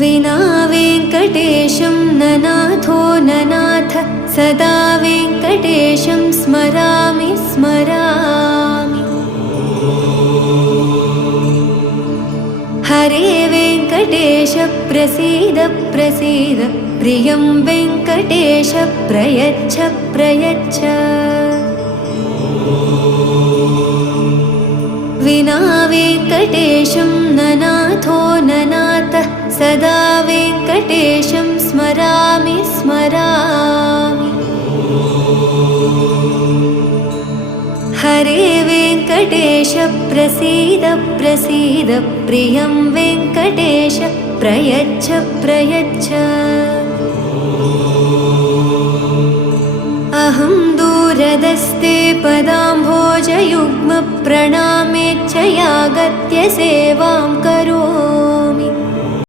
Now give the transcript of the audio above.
विना वेङ्कटेशं ननाथो ननाथ सदा वेङ्कटेशं स्मरामि स्मरामि। हरे वेङ्कटेश प्रसीद प्रसीद प्रियं वेङ्कटेश प्रयच्छ प्रयच्छ। विना वेङ्कटेशं ननाथो ननाथ सदा वेङ्कटेशं स्मरामि स्मरामि। हरे वेङ्कटेश प्रसीद प्रसीद प्रियं वेङ्कटेश प्रयच्छ प्रयच्छ। अहं दूरदस्ते पदाम्भोजयुग्म प्रणामेच्छयागत्य सेवां करोमि।